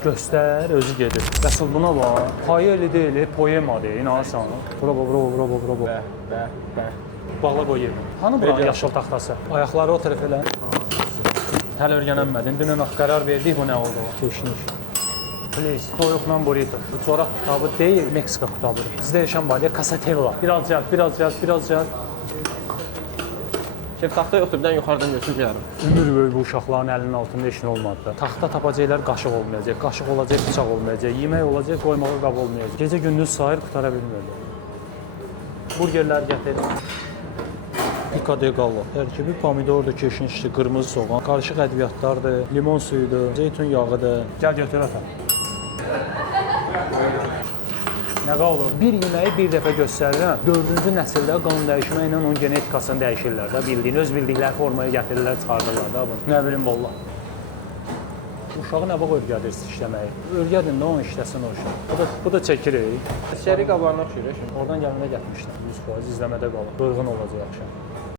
Göstər, özü gedir. Əsl buna bax. Payeli deyil, poemadır, inanırsan. Bura. Bağla qoy yerini. Hanı buranın yaşıl taxtası? Ayaqları o tərəf elə. Hələ öyrənənmədin. Dünən qərar verdik, bu nə oldu? Keşniş. Please, toyuqla burrito. Bu coraq kitabı deyil, Meksika kitabı. Bizdə yaşam var ya, Casatella. Biraz gəl. Şef, taxta yoxdur, birdən yuxarıdan götürüb gələrəm. Ömür boyu bu uşaqların əlinin altında heç nə olmadı da. Taxta tapacaqlar, qaşıq olmayacaq, qaşıq olacaq, bıçaq olmayacaq, yemək olacaq, qoymağa qab olmayacaq. Gecə gündüz sayır qutara bilmirdi. Burgerlər gətir. Pico de gallo. Tərkibi pomidordur, keşnişdir, qırmızı soğan, qarışıq ədviyyatlardır, limon suyudur, zeytun yağıdır. Gəl götür ata. Nə qalır? Bir yeməyi bir dəfə göstərirəm. 4-cü nəsildə qan dəyişmə ilə onun genetikasını dəyişirlər də, bildiyin, öz bildikləri formaya gətirirlər, çıxardırlar da bunu. Nə bilim valla. Uşağı nə vaxt öyrədirsiz işləməyi? Öyrədin də onun işləsin o uşaq. Bu da çəkirik. Şəri qablarına oxşayır. Oradan gəlmədə gətirmişdim. 100% izləmədə qalır. Qırğın olacaq axşam.